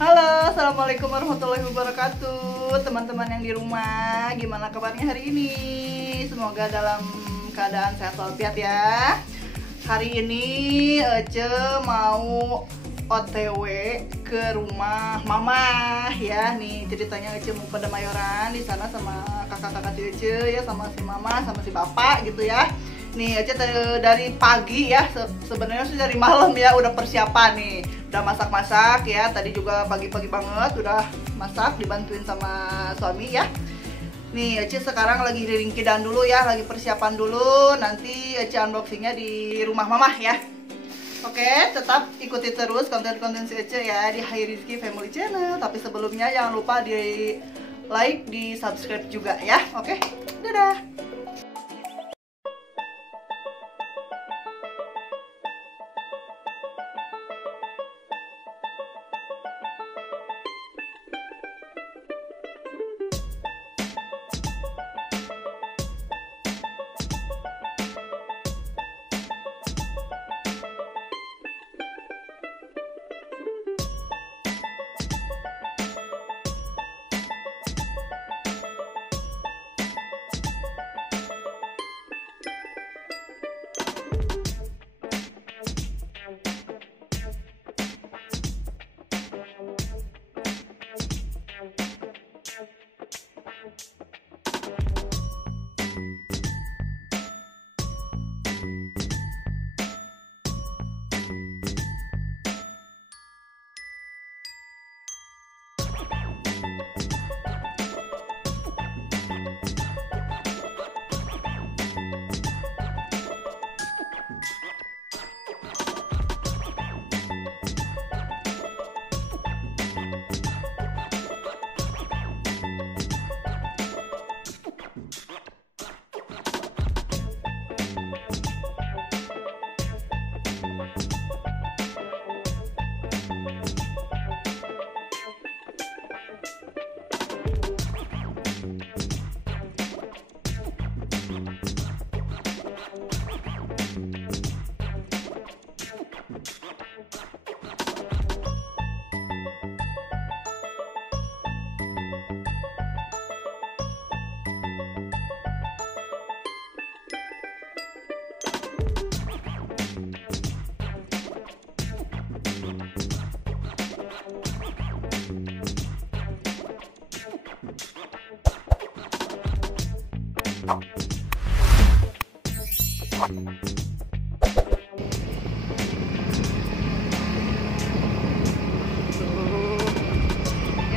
Halo, assalamualaikum warahmatullahi wabarakatuh. Teman-teman yang di rumah, gimana kabarnya hari ini? Semoga dalam keadaan sehat walafiat ya. Hari ini Ece mau OTW ke rumah Mama ya. Nih ceritanya Ece mau pada Mayoran di sana sama kakak-kakak si Ece ya, sama si Mama sama si Bapak gitu ya. Nih Ece dari pagi ya, sebenarnya sih dari malam ya udah persiapan nih. Udah masak-masak ya, tadi juga pagi-pagi banget udah masak dibantuin sama suami ya. Nih Ece sekarang lagi ringkidan dulu ya, lagi persiapan dulu. Nanti Ece unboxingnya di rumah Mama ya. Oke, tetap ikuti terus konten-konten si Ece ya di Hai Rizky Family Channel. Tapi sebelumnya jangan lupa di like, di subscribe juga ya. Oke, dadah.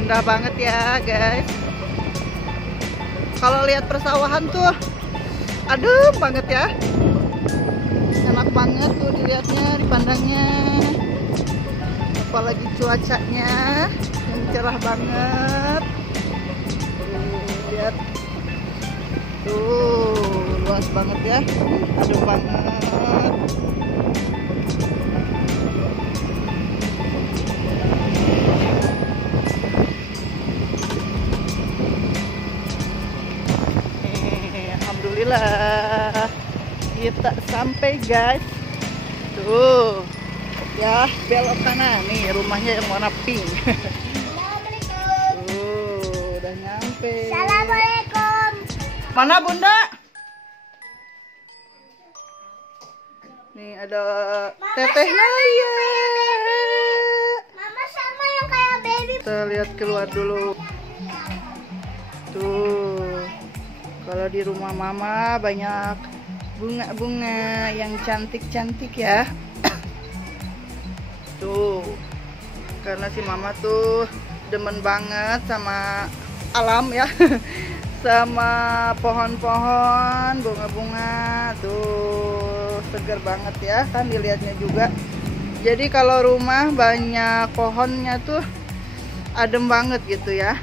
Indah banget ya guys. Kalau lihat persawahan tuh adem banget ya, enak banget tuh dilihatnya, dipandangnya, apalagi cuacanya yang cerah banget. Lihat tuh, luas banget ya, adem banget. Alhamdulillah kita sampai guys. Tuh ya, belok kanan nih rumahnya yang warna pink. Tuh udah nyampe. Assalamualaikum. Mana bunda? Nih ada teteh Naya. Mama sama yang kayak baby. Kita lihat keluar dulu. Tuh, kalau di rumah Mama banyak bunga-bunga yang cantik-cantik ya. Tuh, karena si Mama tuh demen banget sama alam ya. Sama pohon-pohon, bunga-bunga. Tuh, seger banget ya kan dilihatnya juga. Jadi kalau rumah banyak pohonnya tuh adem banget gitu ya.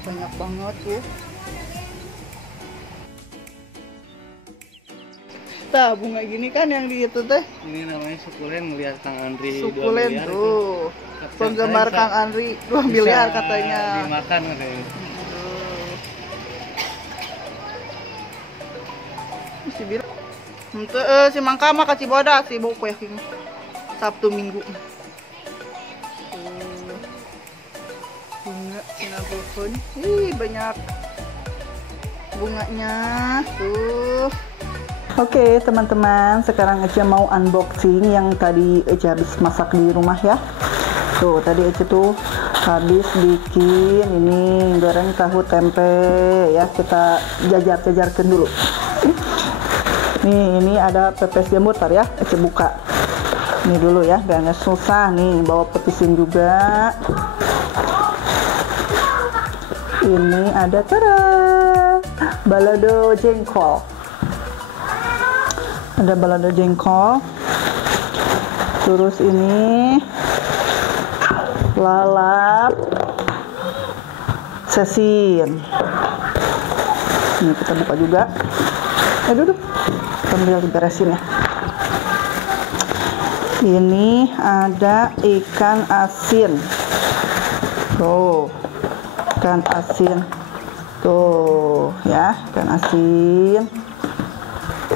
Banyak banget tuh. Nah, bunga gini kan yang di itu teh. Ini namanya sukulen, melihat Kang Andri. Sukulen tuh. Penggemar Kang Andri 2 miliar katanya. Dimakan katanya. Si bilang si Mangka mah ka Cibodas si buku ya Sabtu Minggu. pohon. Ih, banyak bunganya tuh. Oke teman-teman, sekarang Ece mau unboxing yang tadi Ece habis masak di rumah ya. Tuh tadi Ece tuh habis bikin ini goreng tahu tempe ya, kita jajar-jajarkan dulu. Nih ini ada pepes jamur tar ya, Ece buka. Ini dulu ya, biar nggak susah nih bawa petisin juga. Ini ada balado jengkol. Ada balado jengkol. Terus ini lalap sesin. Ini kita buka juga. Aduh, sambil diberesin ya. Ini ada ikan asin. Tuh. Ikan asin tuh ya, ikan asin.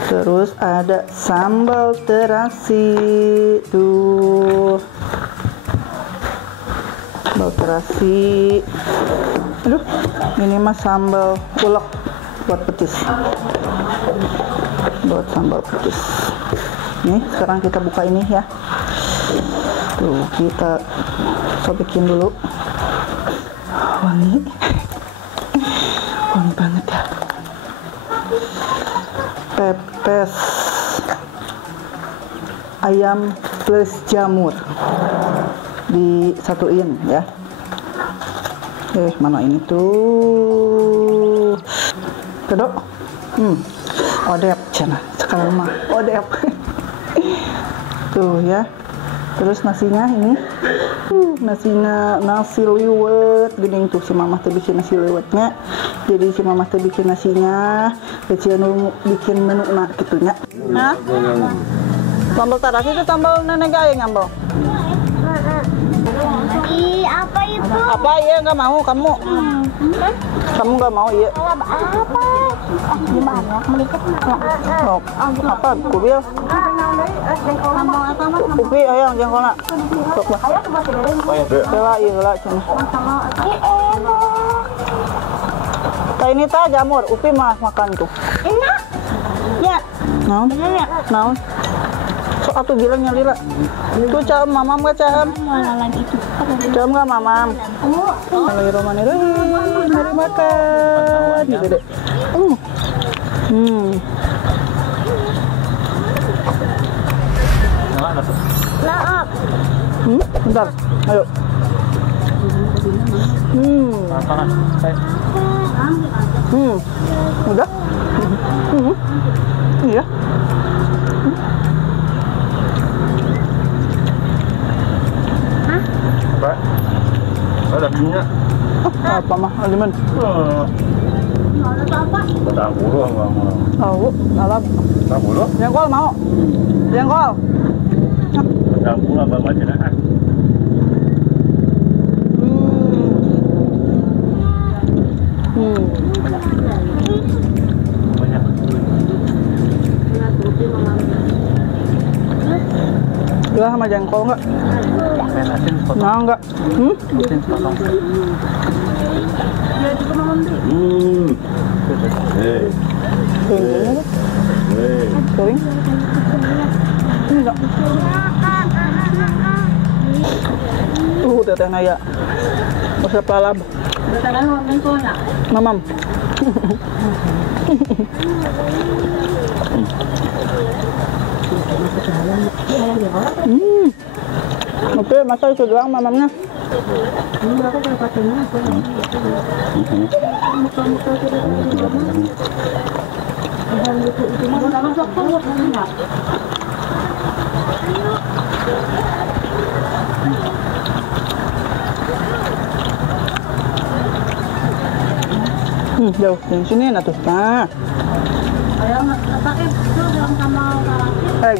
Terus ada sambal terasi tuh, sambal terasi. Aduh, ini mah sambal ulek buat petis, buat sambal petis. Nih sekarang kita buka ini ya. Tuh kita sobekin dulu. Wangi, wangi banget ya. Pepes ayam plus jamur disatuin ya. Mana ini tuh? Kedok, odep cina. Sekarang mah odep. Tuh ya. Terus nasinya ini, nasinya nasi liwet, gini tuh si mama tuh bikin nasi liwetnya. Jadi si mama tuh bikin nasinya, kecil bikin menu nak gitunya. Nah, sambal terasi itu sambal nenek gaya ngambal. Ih, apa itu? Apa ya nggak mau kamu? Kamu nggak mau ya? Apa? Gimana? Melihat nggak? Oh, apa? Kubil? Kupi ayang jengkolna. Sok lah. Iya cina. Tah ini tah jamur, Upi mah makan tuh. Enak. Ya. Naon? Naon? So atuh bilangnya lila. Tuh caem mamam gak caem? Lagi itu. Caem gak mamam? Bismillahirrahmanirrahim. Mari makan. Gitu deh. Nah, Bentar, ayo. Udah? Iya. Pak, ada minyak. Apa mah, Aliman? Tak bulu nggak mau. Tahu, alam. Tak bulu? Jengkol mau? Jengkol. Tak bulu apa macam mana? Banyak. Udah sama jengkol enggak? Nah enggak. Kering. Enggak. Teteh Naya. Masa palab. Mamam. Oke, masa itu doang mamamnya. Jauh dari sini nah tuh. Nah. Hey.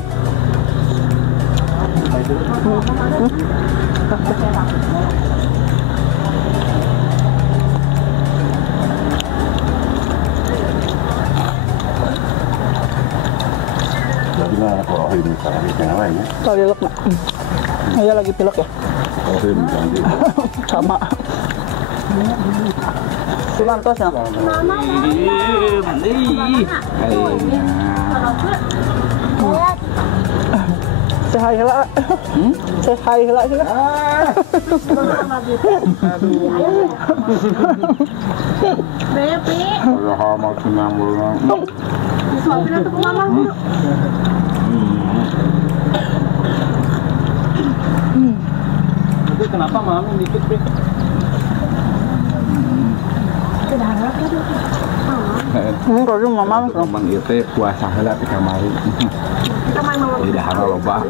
Gimana kalau Ohim misalnya yang lain ya? Kalau pilek nak. Saya lagi pilek ya. Ohim nanti. Sama. Cuman tos ya. Sehai heula. Sehai heula sih. Kalau hama senang banget. Itu kenapa mami dikit, Bre? Kalau mama Mang itu puasa heula di kamari. Tidak harus loba.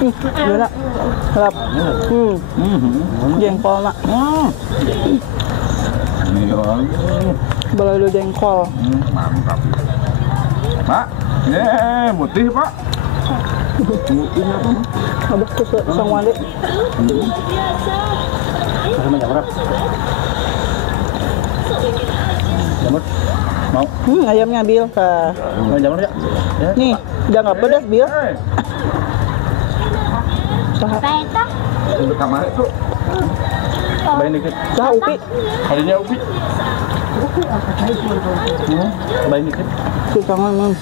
gila. Lap. Jengkol nak. Ini orang. Balado jengkol. Mantap. Pak, putih Pak. Putih apa? Abah tuh sang wali. Sama jamur. Jamur. Mau? Ayamnya Bil. Mau jamur ya? Nih, jangan pedas Bil. Peta. Untuk kamar itu. Bayin dikit. Sah upi. Harinya ubi. Bayin dikit. Si kangen man.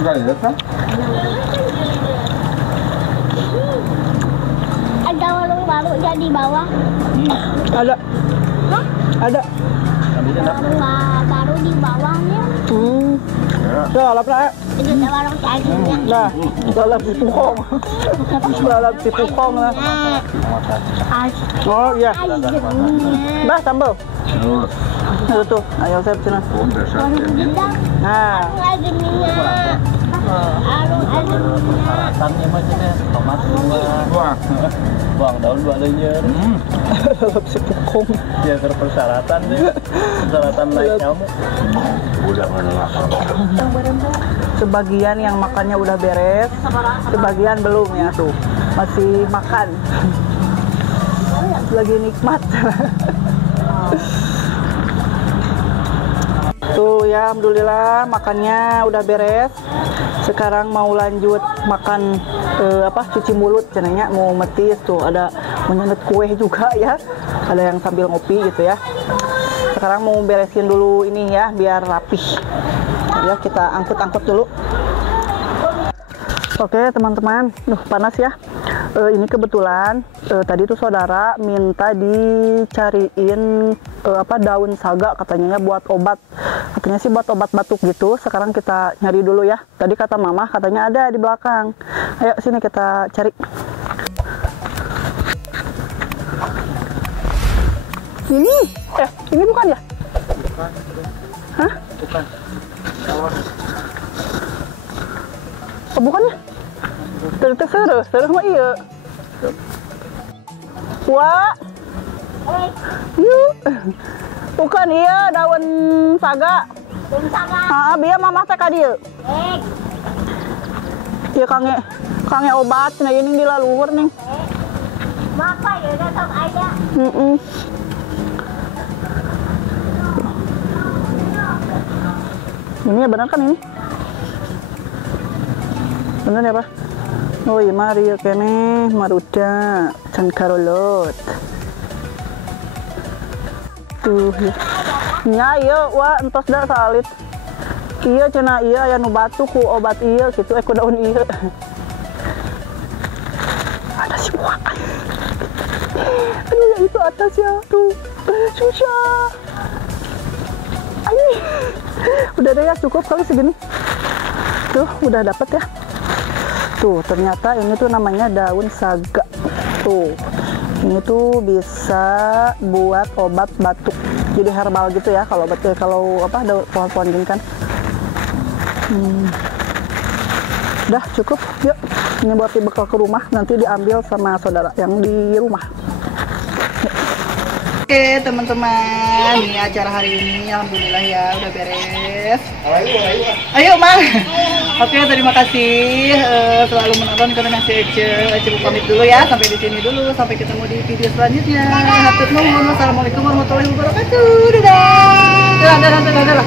Enggak lihat kan? Ada warung baru jadi bawah. Ada. Hah? Ada. Ambilnya nak. Warung baru di bawahnya. Dah, lap nak. Itu ada warung cagingnya. Dah, lalap si pukong. Lalap si pukong lah. Oh iya. Ayamnya. Dah, tambah. Terus. Itu tuh, ayo saya cina. Udah Warung saya bintang. Nah, Warung agennya. Warung agennya. Tannya macamnya tomat Wah. buang daun 2 lenyer. lalap si pukong. Ya persyaratan deh. Persyaratan naik nyamuk. Udah mana lapar. Sebagian yang makannya udah beres, sebagian belum ya tuh. Masih makan. Lagi nikmat. Tuh ya, alhamdulillah makannya udah beres. Sekarang mau lanjut makan cuci mulut cenanya, mau metis tuh, ada menyenut kue juga ya. Ada yang sambil ngopi gitu ya. Sekarang mau beresin dulu ini ya biar rapih. Ya, kita angkut-angkut dulu. Oke teman-teman, panas ya. Ini kebetulan tadi tuh saudara minta dicariin daun saga katanya ya buat obat. Katanya sih buat obat batuk gitu. Sekarang kita nyari dulu ya. Tadi kata mama katanya ada di belakang. Ayo sini kita cari. Ini bukan ya? Hah? Bukan. Oh, bukan ya? Seruh mah iya. Wah. Yuk. Bukan iya daun saga. Daun saga. Biar mama teh ka dieu. Ieu kange obat cenah ini di laluhur nih. Bapak ya datang aja. Ini ya benar kan ini? Benar ya Pak? Oh iya Mario kene maruda can karolot. Tuh ya. Nya ieu wah entos da salit. Iya cenah iya aya nu batuk ku obat ieu kitu ku daun ieu. Ada si buah. Aduh ya itu atas ya tuh. Susah. Ayo. Udah deh ya cukup kali segini. Tuh udah dapet ya. Tuh ternyata ini tuh namanya daun saga. Tuh ini tuh bisa buat obat batuk. Jadi herbal gitu ya kalau daun pohon-pohon gini kan. Udah cukup. Yuk ini buat dibekal ke rumah. Nanti diambil sama saudara yang di rumah. Oke teman-teman, ini acara hari ini alhamdulillah ya udah beres. Ayo Mang. Oke terima kasih selalu menonton. Kami masih Ece pamit dulu ya, sampai di sini dulu, sampai ketemu di video selanjutnya. Hatur nuhun. Wassalamualaikum warahmatullahi wabarakatuh. Dadah. Dadah.